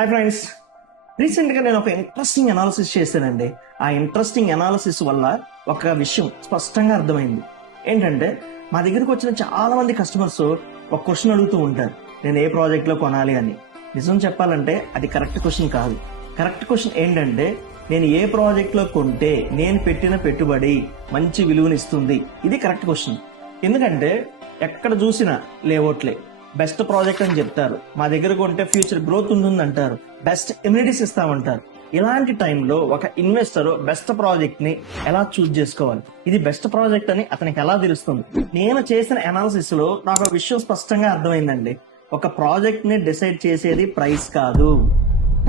Hi friends, రీసెంట్గా నేను ఒక ఇంట్రెస్టింగ్ అనాలిసిస్ చేశానండి. ఆ ఇంట్రెస్టింగ్ అనాలిసిస్ వల్ల ఒక విషయం స్పష్టంగా అర్థమైంది. ఏంటంటే, మా దగ్గరకు వచ్చిన చాలా మంది కస్టమర్స్ ఒక క్వశ్చన్ అడుగుతూ ఉంటారు, నేను ఏ ప్రాజెక్ట్లో కొనాలి అని. నిజం చెప్పాలంటే అది కరెక్ట్ క్వశ్చన్ కాదు. కరెక్ట్ క్వశ్చన్ ఏంటంటే, నేను ఏ ప్రాజెక్ట్లో కొంటే నేను పెట్టిన పెట్టుబడి మంచి విలువనిస్తుంది. ఇది కరెక్ట్ క్వశ్చన్. ఎందుకంటే ఎక్కడ చూసినా లేఅవుట్లే బెస్ట్ ప్రాజెక్ట్ అని చెప్తారు, మా దగ్గర కొంటే ఫ్యూచర్ గ్రోత్ ఉంటుంది అంటారు, బెస్ట్ ఇమ్యూనిటీస్ ఇస్తామంటారు. ఇలాంటి టైంలో ఒక ఇన్వెస్టర్ బెస్ట్ ప్రాజెక్ట్ ని ఎలా చూస్ చేసుకోవాలి, ఇది బెస్ట్ ప్రాజెక్ట్ అని అతనికి ఎలా తెలుస్తుంది? నేను చేసిన అనాలిసిస్ లో నాకు ఒక విషయం స్పష్టంగా అర్థమైందండి. ఒక ప్రాజెక్ట్ ని డిసైడ్ చేసేది ప్రైస్ కాదు,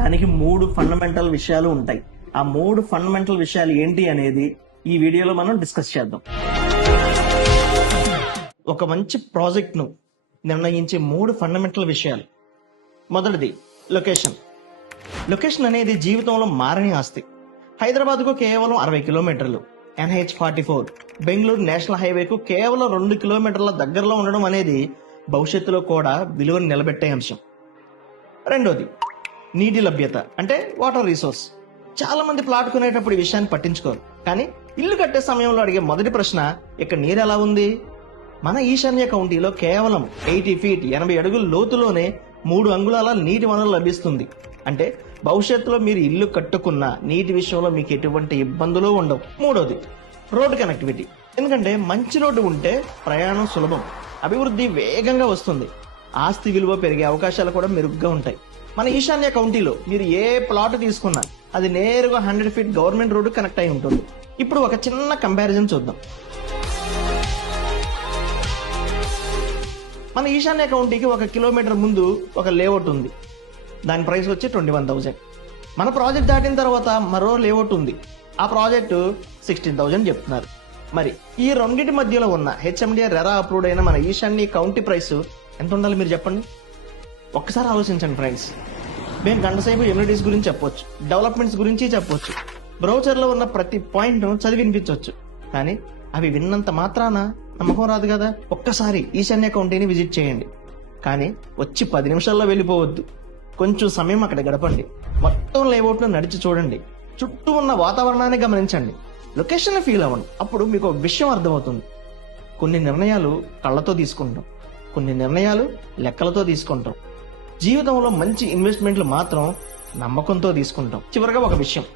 దానికి 3 ఫండమెంటల్ విషయాలు ఉంటాయి. ఆ 3 ఫండమెంటల్ విషయాలు ఏంటి అనేది ఈ వీడియోలో మనం డిస్కస్ చేద్దాం. ఒక మంచి ప్రాజెక్ట్ ను నిర్ణయించే 3 ఫండమెంటల్ విషయాలు. మొదటిది లొకేషన్. లొకేషన్ అనేది జీవితంలో మారని ఆస్తి. హైదరాబాద్కు కేవలం 60 కిలోమీటర్లు, NH44 బెంగళూరు నేషనల్ హైవేకు కేవలం 2 కిలోమీటర్ల దగ్గరలో ఉండడం అనేది భవిష్యత్తులో కూడా విలువను నిలబెట్టే అంశం. రెండోది నీటి లభ్యత, అంటే వాటర్ రిసోర్స్. చాలా మంది ప్లాట్ కొనేటప్పుడు ఈ విషయాన్ని పట్టించుకోరు, కానీ ఇల్లు కట్టే సమయంలో అడిగే మొదటి ప్రశ్న, ఇక్కడ నీరు ఎలా ఉంది? మన ఈశాన్య కౌంటీలో కేవలం 80 ఫీట్ 80 అడుగుల లోతులోనే 3 అంగుళాల నీటి వనరు లభిస్తుంది. అంటే భవిష్యత్తులో మీరు ఇల్లు కట్టుకున్న నీటి విషయంలో మీకు ఎటువంటి ఇబ్బందులు ఉండవు. మూడోది రోడ్డు కనెక్టివిటీ. ఎందుకంటే మంచి రోడ్డు ఉంటే ప్రయాణం సులభం, అభివృద్ధి వేగంగా వస్తుంది, ఆస్తి విలువ పెరిగే అవకాశాలు కూడా మెరుగ్గా ఉంటాయి. మన ఈశాన్య కౌంటీలో మీరు ఏ ప్లాట్ తీసుకున్నా అది నేరుగా 100 ఫీట్ గవర్నమెంట్ రోడ్డు కనెక్ట్ అయి ఉంటుంది. ఇప్పుడు ఒక చిన్న కంపారిజన్ చూద్దాం. మన ఈశాన్య కౌంటీకి 1 కిలోమీటర్ ముందు ఒక లేఅవుట్ ఉంది, దాని ప్రైస్ వచ్చి 21,000. మన ప్రాజెక్ట్ దాటిన తర్వాత మరో లేఅవుట్ ఉంది, ఆ ప్రాజెక్టు 16,000 చెప్తున్నారు. మరి ఈ రెండింటి మధ్యలో ఉన్న HMDA రెరా అప్రూవ్డ్ అయిన మన ఈశాన్య కౌంటీ ప్రైస్ ఎంత ఉండాలి మీరు చెప్పండి? ఒక్కసారి ఆలోచించండి ఫ్రెండ్స్. మేము గంటసేపు ఎమ్యూనిటీస్ గురించి చెప్పొచ్చు, డెవలప్మెంట్స్ గురించి చెప్పొచ్చు, బ్రౌచర్లో ఉన్న ప్రతి పాయింట్ చదివి వినిపించవచ్చు, కానీ అవి విన్నంత మాత్రాన నమ్మకం రాదు కదా. ఒక్కసారి ఈశాన్య కౌంటీని విజిట్ చేయండి, కానీ వచ్చి 10 నిమిషాల్లో వెళ్ళిపోవద్దు. కొంచెం సమయం అక్కడ గడపండి, మొత్తం లేఅవుట్ను నడిచి చూడండి, చుట్టూ ఉన్న వాతావరణాన్ని గమనించండి, లొకేషన్ ఫీల్ అవ్వండి. అప్పుడు మీకు ఒక విషయం అర్థమవుతుంది. కొన్ని నిర్ణయాలు కళ్ళతో తీసుకుంటాం, కొన్ని నిర్ణయాలు లెక్కలతో తీసుకుంటాం, జీవితంలో మంచి ఇన్వెస్ట్మెంట్లు మాత్రం నమ్మకంతో తీసుకుంటాం. చివరిగా ఒక విషయం,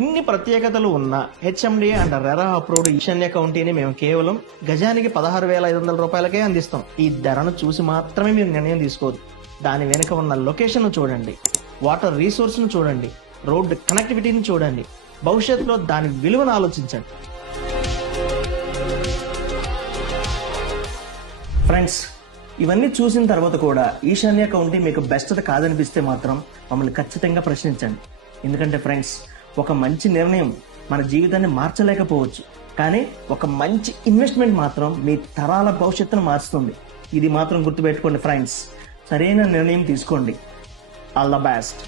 ఇన్ని ప్రత్యేకతలు ఉన్న HMDA అండ్ రెరా అప్రూవ్డ్ ఈశాన్య కౌంటీని మేము కేవలం గజానికి 16,500 రూపాయలకే అందిస్తాం. ఈ ధరను చూసి మాత్రమే మీరు నిర్ణయం తీసుకోవద్దు, దాని వెనుక ఉన్న లొకేషన్ చూడండి, వాటర్ రిసోర్స్ ను చూడండి, రోడ్ కనెక్టివిటీని చూడండి, భవిష్యత్తులో దాని విలువను ఆలోచించండి. ఫ్రెండ్స్, ఇవన్నీ చూసిన తర్వాత కూడా ఈశాన్య కౌంటీ మీకు బెస్ట్ కాదనిపిస్తే మాత్రం మమ్మల్ని ఖచ్చితంగా ప్రశ్నించండి. ఎందుకంటే ఫ్రెండ్స్, ఒక మంచి నిర్ణయం మన జీవితాన్ని మార్చలేకపోవచ్చు, కానీ ఒక మంచి ఇన్వెస్ట్మెంట్ మాత్రం మీ తరాల భవిష్యత్తును మారుస్తుంది. ఇది మాత్రం గుర్తుపెట్టుకోండి ఫ్రెండ్స్. సరైన నిర్ణయం తీసుకోండి. All the best.